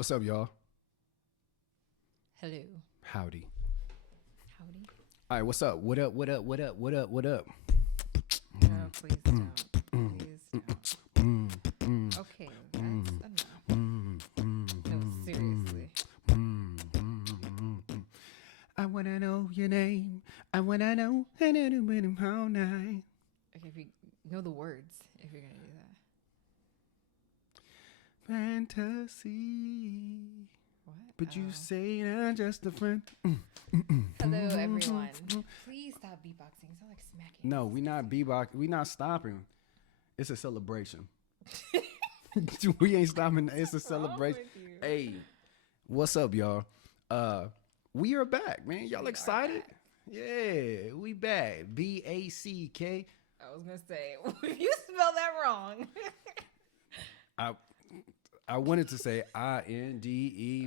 What's up, y'all? Hello. Howdy. Howdy. All right, what's up? What up? What up? What up? What up? What up? No, please don't. Please don't. Okay, that's enough. No, seriously. I wanna know your name. I wanna know how night. Okay, if you know the words, if you're gonna do that. Fantasy. What? But you say I'm just a friend. Hello, everyone. Please stop beatboxing. It's not like smacking. No, we not bebop. We not stopping. It's a celebration. We ain't stopping. It's a celebration. Hey, what's up, y'all? We are back, man. Y'all excited? Yeah, we back. BACK. I was gonna say, if you spell that wrong. I wanted to say INDEPE.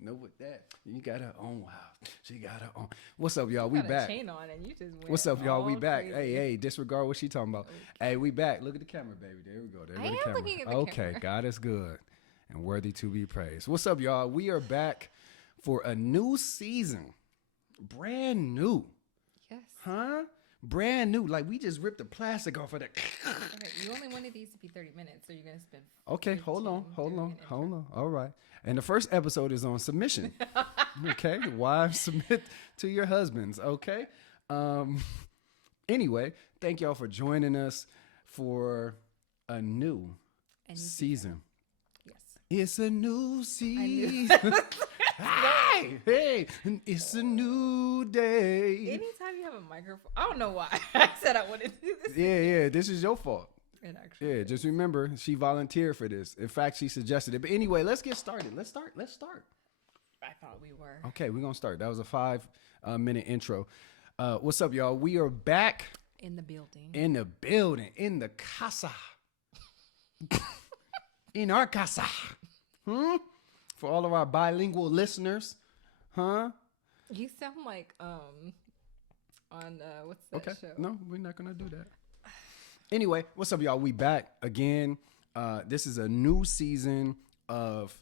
Know what that? You got her on. Wow, she got her on. What's up, y'all? We back. Chain on and you just went What's up, y'all? We back. crazy. Hey, disregard what she talking about. Okay. Hey, we back. Look at the camera, baby. There we go. There I go the am camera. looking at the okay, camera. God is good and worthy to be praised. What's up, y'all? We are back for a new season. Brand new. Yes. Huh? Brand new. Like, we just ripped the plastic off of that. Okay, you only wanted these to be 30 minutes, so you're going to spend Okay, hold on. 15 doing an intro. All right. And the first episode is on submission. Okay? Wives submit to your husbands. Okay? Anyway, thank y'all for joining us for a new season. Yes. It's a new season. hey, it's a new day. Anytime you have a microphone, I don't know why I said I wanted to do this. Yeah, this is your fault. It actually Yeah, just remember, she volunteered for this. In fact, she suggested it. But anyway, let's get started. Let's start. I thought we were. Okay, we're going to start. That was a 5-minute intro. What's up, y'all? We are back In the building. in the casa. In our casa. For all of our bilingual listeners. Huh? You sound like on what's that show? No, we're not going to do that. Anyway, what's up, y'all? We back again. This is a new season of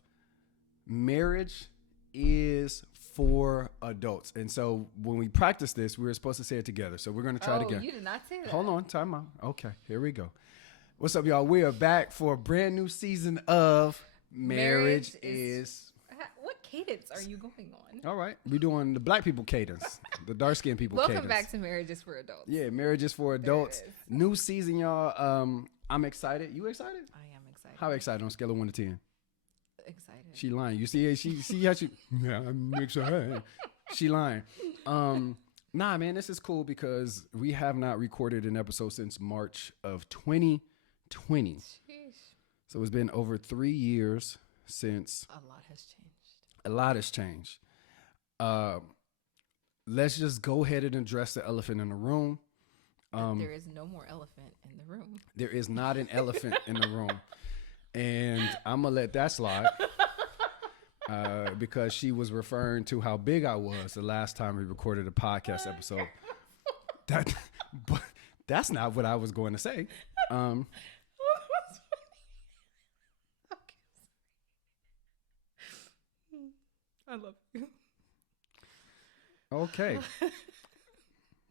Marriage is for Adults. And so when we practice this, we were supposed to say it together. So we're going to try it again. You did not say that. Hold on, time out. Okay, here we go. What's up, y'all? We are back for a brand new season of Marriage is... What cadence are you going on? All right. We're doing the black people cadence, the dark-skinned people Welcome cadence. back to Marriage is for Adults. Yeah, Marriage is for Adults. New season, y'all. I'm excited. You excited? I am excited. How excited on a scale of 1 to 10? Excited. She lying. You see how she... Yeah, I'm excited. She lying. Nah, man, this is cool because we have not recorded an episode since March of 2020. Sheesh. So it's been over 3 years since... A lot has changed. A lot has changed. Let's just go ahead and address the elephant in the room. There is no more elephant in the room. There is not an elephant in the room. And I'm going to let that slide because she was referring to how big I was the last time we recorded a podcast episode. But that's not what I was going to say. I love you. Okay.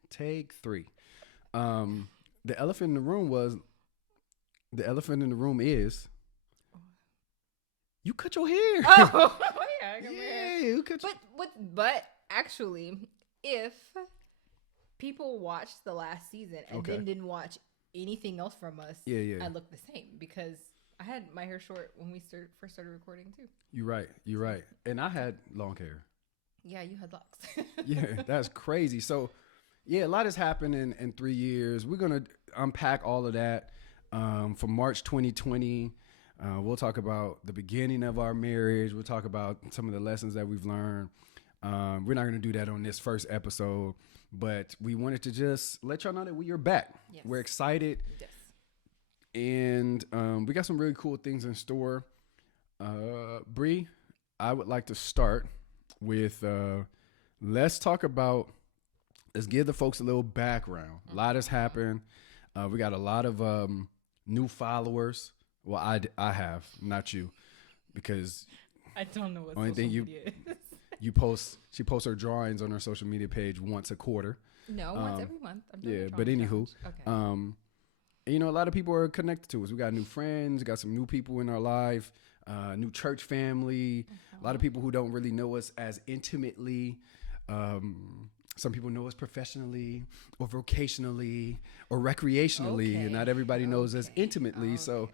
Take 3. The elephant in the room is you cut your hair. Oh, yeah, I got my hair. You cut your... But actually, if people watched the last season and then didn't watch anything else from us, Yeah. I look the same because I had my hair short when we first started recording too. You're right. And I had long hair. Yeah, you had locks. Yeah, that's crazy. So, yeah, a lot has happened in 3 years. We're going to unpack all of that from March 2020. We'll talk about the beginning of our marriage. We'll talk about some of the lessons that we've learned. We're not going to do that on this first episode, but we wanted to just let y'all know that we are back. Yes. We're excited. Yes. And we got some really cool things in store. Bree, I would like to start with let's give the folks a little background. A lot has happened. We got a lot of new followers Well, I have, not you, because I don't know what only social thing media is. she posts her drawings on her social media page once a quarter. No, once every month. I'm doing Yeah, a but drawing anywho, challenge. Okay. you know, a lot of people are connected to us. We got new friends, got some new people in our life, new church family. A lot of people who don't really know us as intimately. Some people know us professionally or vocationally or recreationally, and not everybody knows us intimately. So,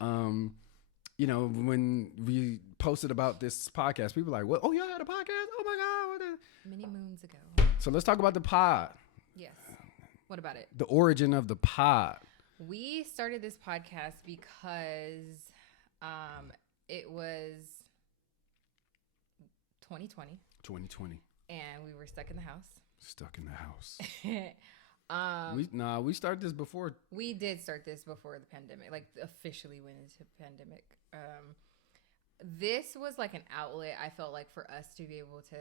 you know, when we posted about this podcast, people were like, "What? Oh, y'all had a podcast? Oh my God!" Many moons ago. So let's talk about the pod. Yes. What about it? The origin of the pod. We started this podcast because it was 2020. 2020. And we were stuck in the house. Stuck in the house. We started this before. We did start this before the pandemic, like officially went into pandemic. This was like an outlet, I felt like, for us to be able to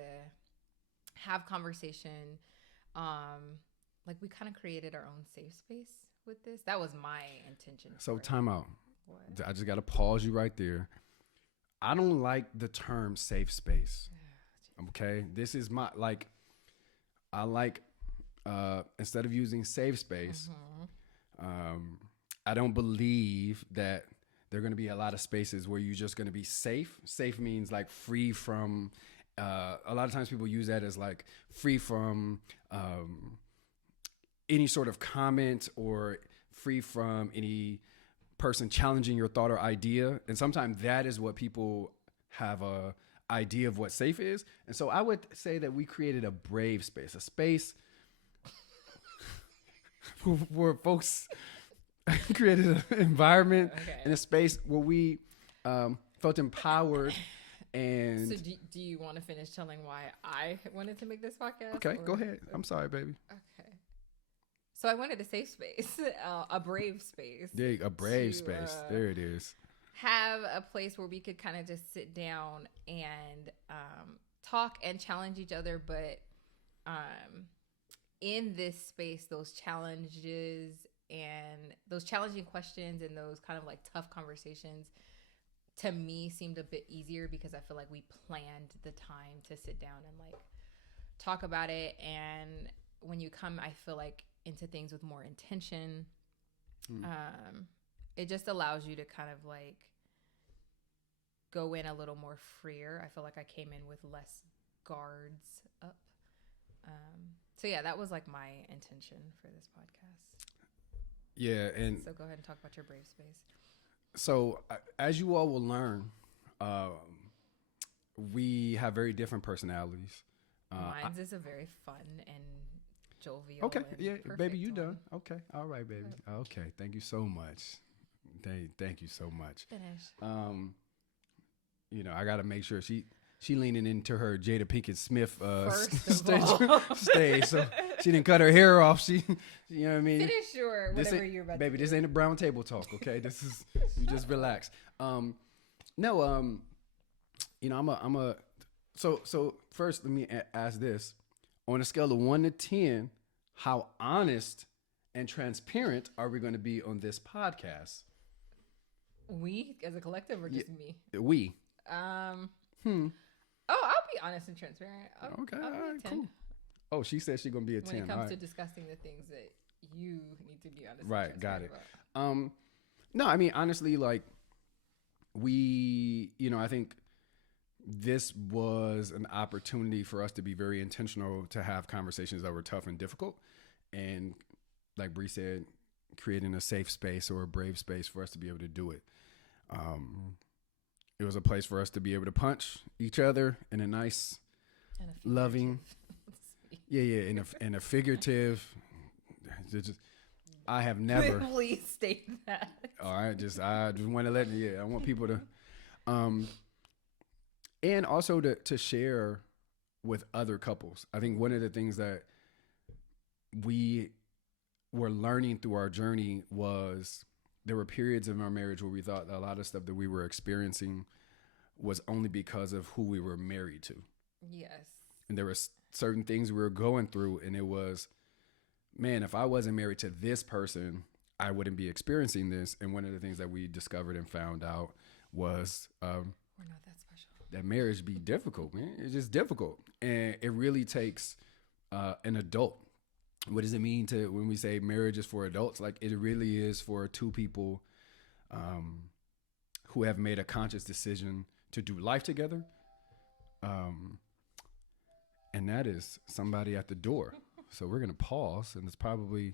have conversation. Like we kind of created our own safe space with this. That was my intention. So time out. What? I just got to pause you right there. I don't like the term safe space. Okay. This is my, like, I like, instead of using safe space, I don't believe that there are going to be a lot of spaces where you're just going to be safe. Safe means like free from, a lot of times people use that as like free from, any sort of comment or free from any person challenging your thought or idea. And sometimes that is what people have a idea of what safe is. And so I would say that we created a brave space, a space where folks created an environment and a space where we felt empowered. And so do you want to finish telling why I wanted to make this podcast? Okay, go ahead. I'm sorry, baby. Okay. So I wanted a safe space, a brave space. Yeah, a brave space. There it is. Have a place where we could kind of just sit down and talk and challenge each other. But in this space, those challenges and those challenging questions and those kind of like tough conversations, to me, seemed a bit easier because I feel like we planned the time to sit down and like talk about it. And when you come, I feel like, into things with more intention, it just allows you to kind of like go in a little more freer. I feel like I came in with less guards up. So yeah, that was like my intention for this podcast. Yeah. And so go ahead and talk about your brave space. So as you all will learn, we have very different personalities. Mine's is a very fun and jovial. Okay, yeah, baby, you one. Done. Okay, all right, baby. Okay, thank you so much. Thank you so much. Finish. You know, I got to make sure she leaning into her Jada Pinkett Smith stage, so she didn't cut her hair off. She, you know what I mean. Finish your whatever you're about. Baby, to this do. ain't a brown table talk. Okay, this is you just relax. You know, I'm a. So first, let me ask this. On a scale of 1 to 10, how honest and transparent are we going to be on this podcast? We as a collective, or just me? We. Oh, I'll be honest and transparent. I'll Okay, be all right, 10. cool. Oh, she said she's going to be a 10. When it comes right. to discussing the things that you need to be honest. Right, and got it. About. No, I mean, honestly, like, we, you know, I think this was an opportunity for us to be very intentional to have conversations that were tough and difficult. And like Bree said, creating a safe space or a brave space for us to be able to do it. It was a place for us to be able to punch each other in a nice, loving, in a figurative. I have never. Please state that. All right, I just want to I want people to, and also to share with other couples. I think one of the things that we were learning through our journey was there were periods in our marriage where we thought a lot of stuff that we were experiencing was only because of who we were married to. Yes. And there were certain things we were going through, and it was, man, if I wasn't married to this person, I wouldn't be experiencing this. And one of the things that we discovered and found out was We're not that special. that marriage be difficult, man. It's just difficult. And it really takes an adult. What does it mean when we say marriage is for adults? Like, it really is for two people who have made a conscious decision to do life together. And that is somebody at the door. So we're going to pause, and it's probably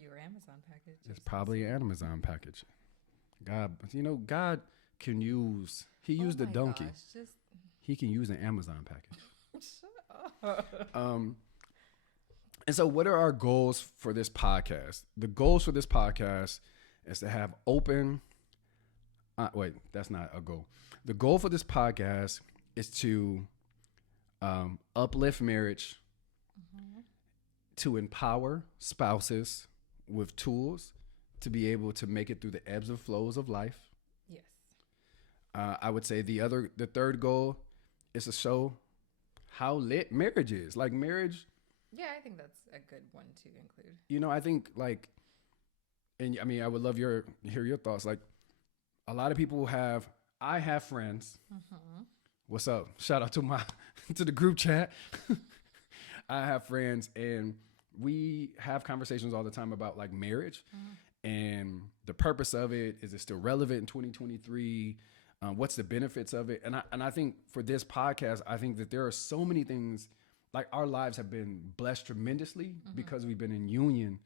your Amazon package. It's probably an Amazon package. God, God can use, he used a donkey. Gosh, he can use an Amazon package. Shut up. And so what are our goals for this podcast? The goals for this podcast is to have open, wait, that's not a goal. The goal for this podcast is to uplift marriage, to empower spouses with tools to be able to make it through the ebbs and flows of life. Yes. I would say the third goal is to show how lit marriage is. Like, marriage. Yeah, I think that's a good one to include. I think, like, and I mean, I would love hear your thoughts. Like, a lot of people I have friends. What's up? Shout out to the group chat. I have friends, and we have conversations all the time about, like, marriage and the purpose of it. Is it still relevant in 2023? What's the benefits of it? And I think for this podcast, I think that there are so many things, like, our lives have been blessed tremendously because we've been in union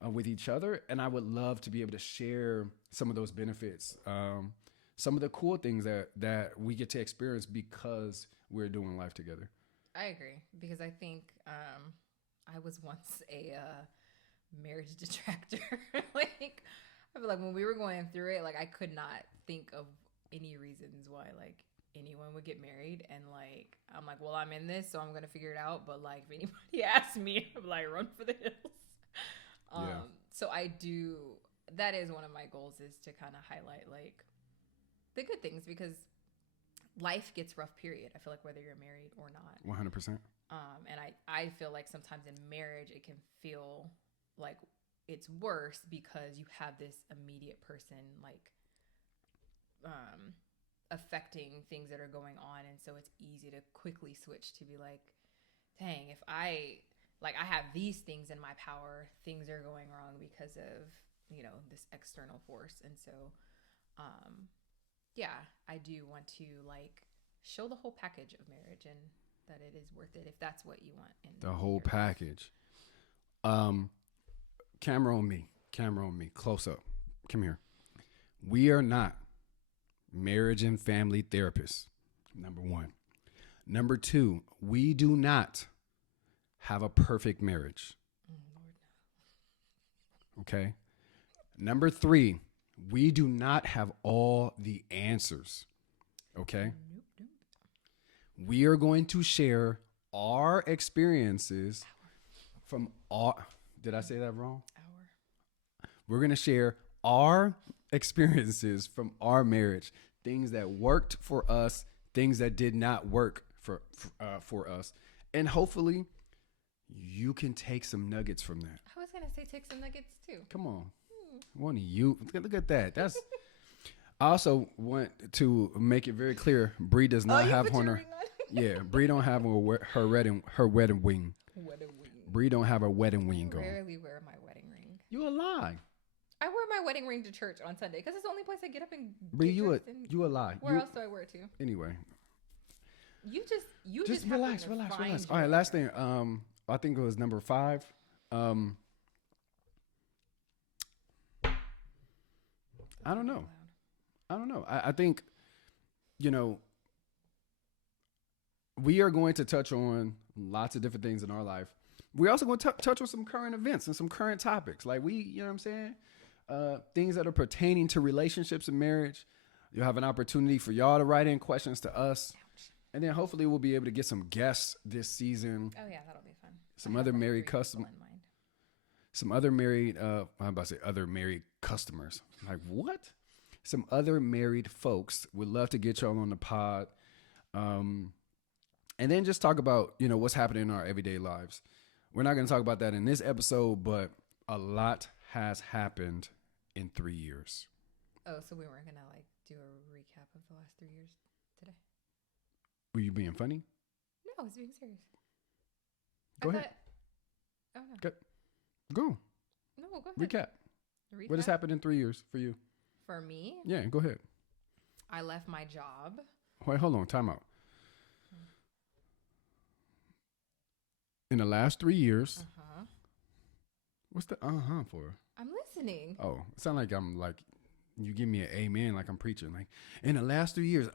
with each other. And I would love to be able to share some of those benefits, some of the cool things that we get to experience because we're doing life together. I agree, because I think I was once a marriage detractor. Like, I feel like when we were going through it, like, I could not think of any reasons why, like, anyone would get married. And, like, I'm like, well, I'm in this, so I'm going to figure it out. But, like, if anybody asks me, I'm like, run for the hills. So that is one of my goals, is to kind of highlight, like, the good things, because life gets rough, period. I feel like whether you're married or not. 100%. And I feel like sometimes in marriage, it can feel like it's worse because you have this immediate person, like, affecting things that are going on. And so it's easy to quickly switch to be like, dang, if I have these things in my power, things are going wrong because of, this external force. And so, yeah, I do want to, like, show the whole package of marriage, and that it is worth it if that's what you want. In the whole package. Camera on me, close up. Come here. We are not marriage and family therapists, number one. Number two, we do not have a perfect marriage. Lord, no. Okay. Number three, we do not have all the answers. Okay. Nope. We are going to share our experiences from did I say that wrong? We're going to share our experiences from our marriage, things that worked for us, things that did not work for us. And hopefully you can take some nuggets from that. I was going to say take some nuggets too. Come on. One of you. Look at that. That's. I also want to make it very clear, BREE does not have her. Yeah, BREE don't have her wedding ring. BREE don't have her wedding ring I on. rarely wear my wedding ring. You a lie. I wear my wedding ring to church on Sunday because it's the only place I get up and BREE, get you a lie. Where else do I wear it to? Anyway. You just relax. All right, last thing. I think it was number 5. I don't know. I think, we are going to touch on lots of different things in our life. We're also going to touch on some current events and some current topics. Like, you know what I'm saying? Things that are pertaining to relationships and marriage. You'll have an opportunity for y'all to write in questions to us. Ouch. And then hopefully we'll be able to get some guests this season. Oh yeah, that'll be fun. Some other married customers. Some other married, I'm about to say other married customers. Like, what? Some other married folks would love to get y'all on the pod. And then just talk about, what's happening in our everyday lives. We're not going to talk about that in this episode, but a lot has happened in 3 years? Oh, so we weren't gonna like do a recap of the last 3 years today? Were you being funny? No, I was being serious. Go ahead. Oh no. Go. No, go ahead. Recap. Recap. What has happened in 3 years for you? For me? Yeah, go ahead. I left my job. Wait, hold on. Time out. In the last 3 years, what's the for? I'm listening. Oh, it sounds like I'm like, you give me an amen like I'm preaching. Like, in the last 3 years,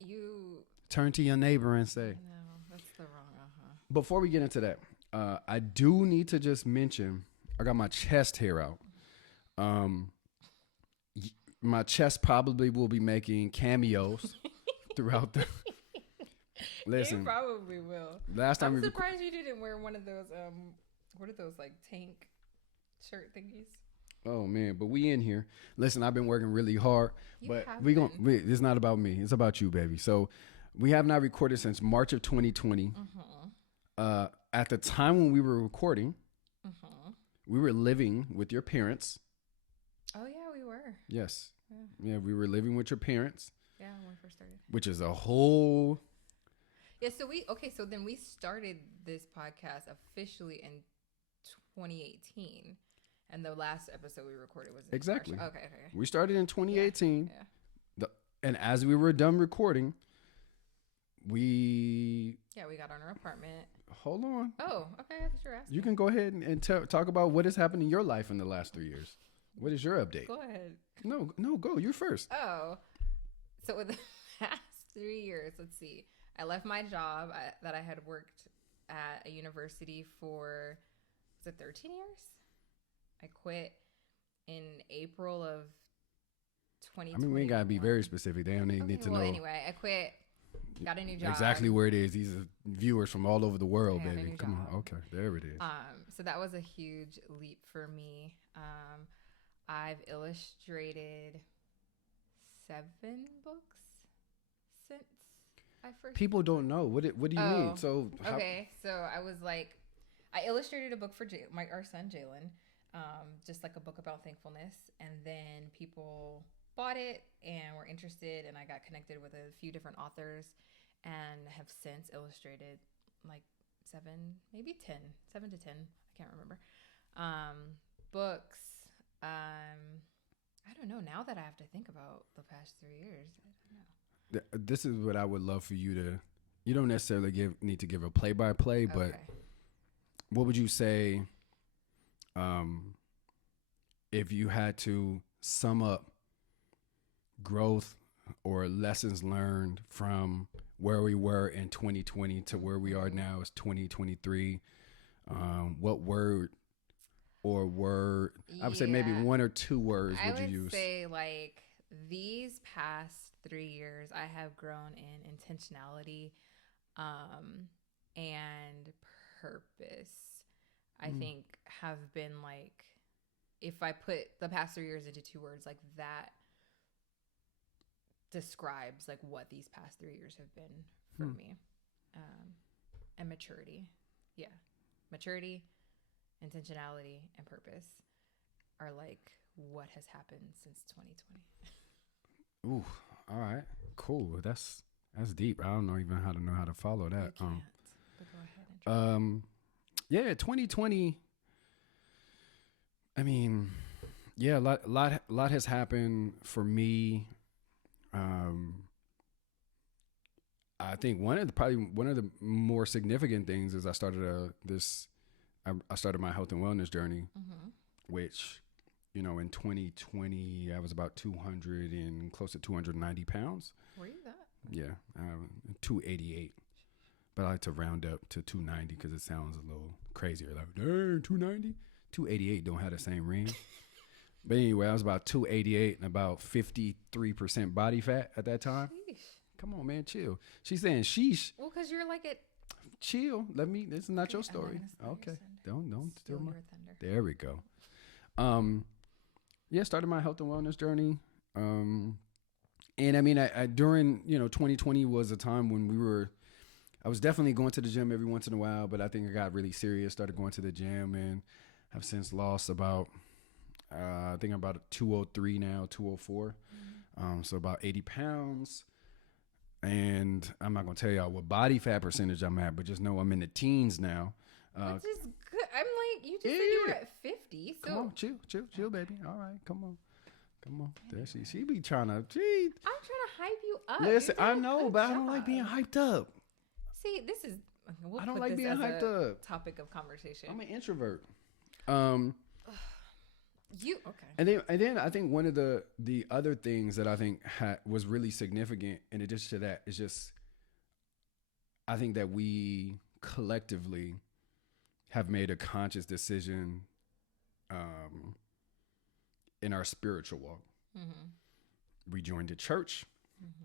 You. Turn to your neighbor and say. No, that's the wrong Before we get into that, I do need to just mention, I got my chest hair out. My chest probably will be making cameos throughout the. Listen, you probably will. Last time I'm surprised you didn't wear one of those. What are those like tank shirt thingies? Oh man, but we in here. Listen, I've been working really hard, but it's not about me. It's about you, baby. So we have not recorded since March of 2020. At the time when we were recording, we were living with your parents. Oh yeah, we were. Yes. Yeah, we were living with your parents. Yeah, when we first started. Which is a whole. Yeah, so then we started this podcast officially in 2018. And the last episode we recorded was in exactly. March. Okay. We started in 2018. Yeah. And as we were done recording, we got our apartment. Hold on. Oh, okay. I thought you were asking. You can go ahead and talk about what has happened in your life in the last 3 years. What is your update? Go ahead. No, go. You first. Oh, so in the past 3 years, let's see. I left my job that I had worked at a university for, was it 13 years? I quit in April of 2020. I mean, we ain't got to be very specific. They don't need to know. Anyway, I quit, got a new job. Exactly where it is. These are viewers from all over the world, I got a baby. new Come job. on. Okay, there it is. So that was a huge leap for me. I've illustrated 7 books since I first. People don't know. What do you mean? So okay, so I was like, I illustrated a book for our son Jalen, just like a book about thankfulness, and then people bought it and were interested, and I got connected with a few different authors, and have since illustrated like 7 to 10, I can't remember, books. I don't know. Now that I have to think about the past 3 years, I don't know. This is what I would love for you to. You don't necessarily need to give a play-by-play, but what would you say if you had to sum up growth or lessons learned from where we were in 2020 to where we are now is 2023? What word or word? I would say maybe 1 or 2 words would you use? I would say like these past 3 years, I have grown in intentionality and purpose. I think have been like, if I put the past 3 years into 2 words, like that describes like what these past 3 years have been for me. And maturity. Yeah. Maturity, intentionality, and purpose are like what has happened since 2020. Ooh, all right, cool. That's deep. I don't even know how to follow that. You can't, but go ahead and try. Yeah, 2020. I mean, yeah, a lot has happened for me. I think one of the more significant things is I started I started my health and wellness journey, which, in 2020 I was about 200 and close to 290 pounds. Were you that? Yeah, 288. But I like to round up to 290 because it sounds a little crazier. Like, dang, 290? 288 don't have the same ring. But anyway, I was about 288 and about 53% body fat at that time. Sheesh. Come on, man, chill. She's saying sheesh. Well, because you're like it. Chill. This is not your story. Okay. Don't steal my thunder. There we go. Yeah, started my health and wellness journey. And I mean, I during 2020 was a time when I was definitely going to the gym every once in a while, but I think I got really serious, started going to the gym, and have since lost about, I think I'm about 203 now, 204. So about 80 pounds. And I'm not going to tell y'all what body fat percentage I'm at, but just know I'm in the teens now. Which is good. I'm like, you just said you were at 50. So come on, chill, baby. All right, come on. There she be trying to. I'm trying to hype you up. Listen, I know, but I don't like being hyped up. See, this is. I don't like being hyped up. Topic of conversation. I'm an introvert. You okay? And then I think one of the other things that I think was really significant in addition to that is just, I think that we collectively have made a conscious decision in our spiritual walk. We joined a church.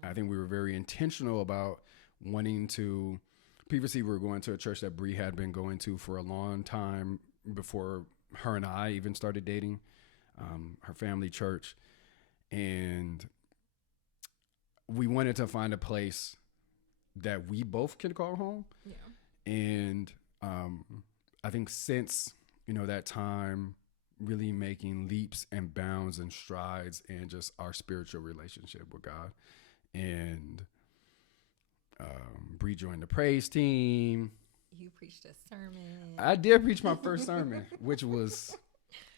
I think we were very intentional about wanting to. Previously, we were going to a church that BREE had been going to for a long time before her and I even started dating. Her family church, and we wanted to find a place that we both can call home. Yeah. And I think since that time, really making leaps and bounds and strides in just our spiritual relationship with God. And Bree joined the praise team. You preached a sermon. I did preach my first sermon, which was,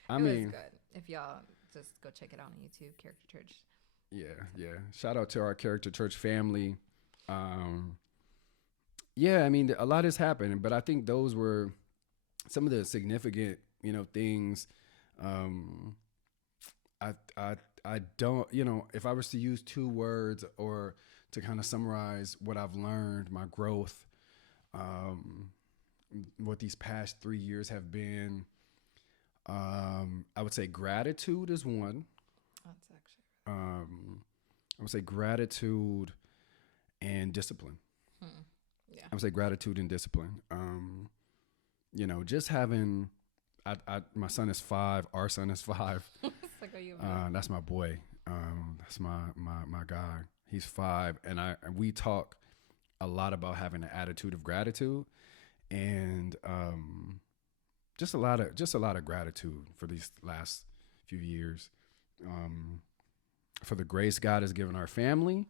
it was good. If y'all just go check it out on YouTube, Character Church. Yeah. Shout out to our Character Church family. Yeah, I mean, a lot has happened, but I think those were some of the significant, things. I don't, if I was to use two words or to kind of summarize what I've learned, my growth, what these past 3 years have been, I would say gratitude is one. That's actually I would say gratitude and discipline. Yeah. I would say gratitude and discipline. Just having, my son is 5. Our son is 5. That's my boy. That's my guy. He's 5, and we talk a lot about having an attitude of gratitude, and just a lot of gratitude for these last few years, for the grace God has given our family,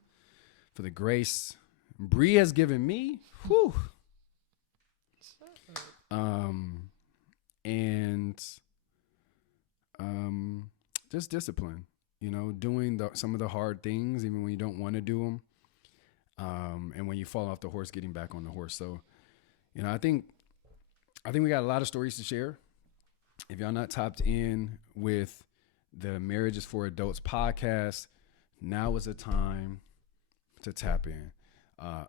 for the grace BREE has given me, and just discipline. Doing some of the hard things even when you don't want to do them, and when you fall off the horse, getting back on the horse. So, I think we got a lot of stories to share. If y'all not tapped in with the Marriage is for Adults podcast, now is the time to tap in.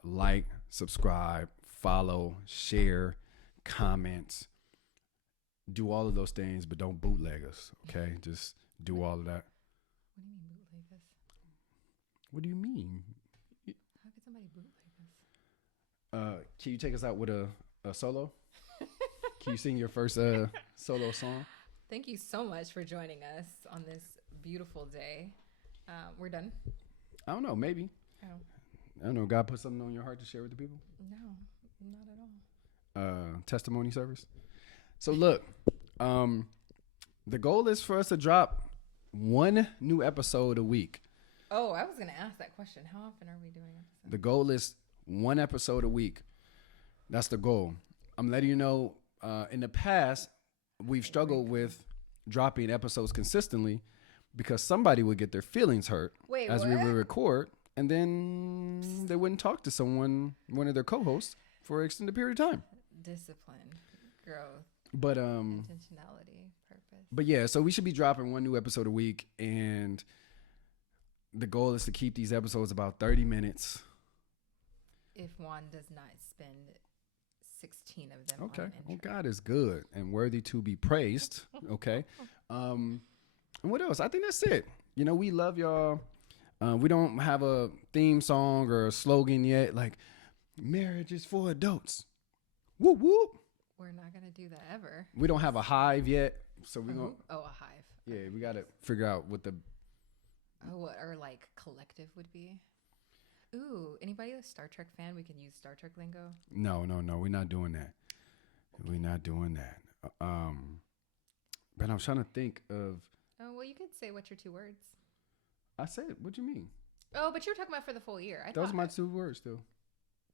Like, subscribe, follow, share, comment, do all of those things, but don't bootleg us, okay? Just do all of that. What do you mean bootleg us? What do you mean? How could somebody bootleg us? Can you take us out with a solo? Can you sing your first solo song? Thank you so much for joining us on this beautiful day. We're done. I don't know, maybe. Oh. I don't know. God put something on your heart to share with the people? No, not at all. Testimony service. So look, the goal is for us to drop one new episode a week. Oh, I was going to ask that question. How often are we doing episodes? The goal is one episode a week. That's the goal. I'm letting you know, in the past, we've struggled with dropping episodes consistently because somebody would get their feelings hurt we would record, and then they wouldn't talk to one of their co-hosts for an extended period of time. Discipline, growth, but intentionality, purpose. But yeah, so we should be dropping one new episode a week, and the goal is to keep these episodes about 30 minutes. If one does not spend 16 of them. Okay. Well, God is good and worthy to be praised. Okay. And what else? I think that's it. We love y'all. We don't have a theme song or a slogan yet. Like, marriage is for adults. Whoop, whoop. We're not going to do that ever. We don't have a hive yet. So we're going to. Oh, a hive. Yeah, we got to figure out what the. What our collective would be. Ooh, anybody a Star Trek fan? We can use Star Trek lingo. No. We're not doing that. We're not doing that. But I'm trying to think of. Oh, well, you could say what's your 2 words. I said, what do you mean? Oh, but you were talking about for the full year. Those are my 2 words, though.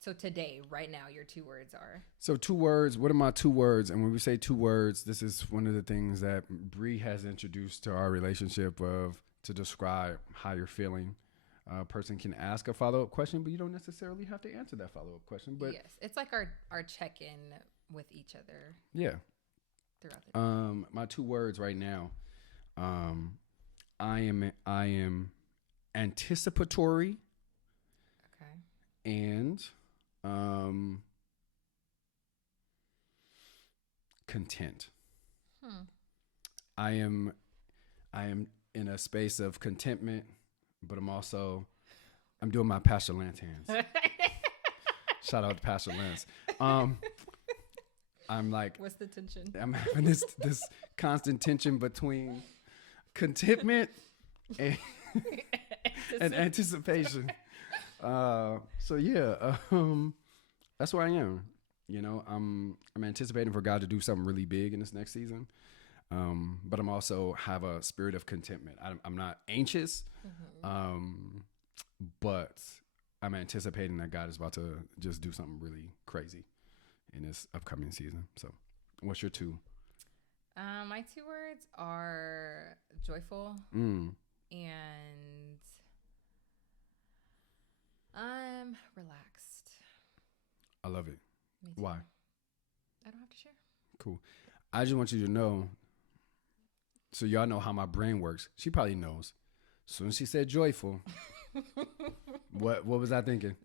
So today, right now, your 2 words are. So 2 words. What are my 2 words? And when we say 2 words, this is one of the things that BREE has introduced to our relationship to describe how you're feeling. A person can ask a follow-up question, but you don't necessarily have to answer that follow-up question. But yes, it's like our check-in with each other. Yeah. Throughout the day. My 2 words right now. I am anticipatory. Okay. And content. I am in a space of contentment, but I'm doing my Pastor Lance hands. Shout out to Pastor Lance. I'm like, what's the tension? I'm having this constant tension between contentment and anticipation. So yeah, that's where I am. You know, I'm anticipating for God to do something really big in this next season. But I'm also have a spirit of contentment. I'm not anxious, but I'm anticipating that God is about to just do something really crazy in this upcoming season. So what's your 2? My 2 words are joyful and I'm relaxed. I love it. Me too. Why? I don't have to share. Cool. I just want you to know, so y'all know how my brain works. She probably knows. As soon as she said joyful, what was I thinking?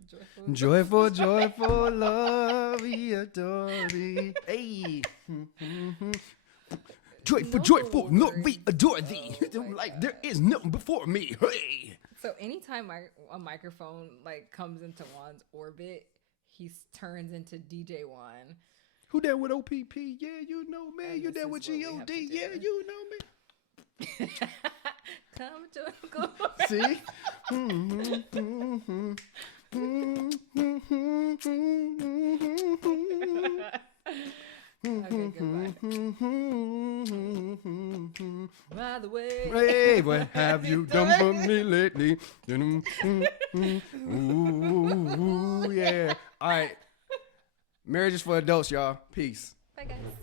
Joyful, joyful, love, we adore thee. Hey. Joyful, joyful, Lord, we adore thee. Like there is nothing before me. Hey. So anytime a microphone like comes into Juan's orbit, he turns into DJ Juan. Who there with OPP? Yeah, you know me. You there with GOD? Yeah, you know me. Come to go. See? Okay, goodbye. By the way, Hey, what have you done for me lately? Ooh, yeah. All right. Marriage is for adults, y'all. Peace. bye guys.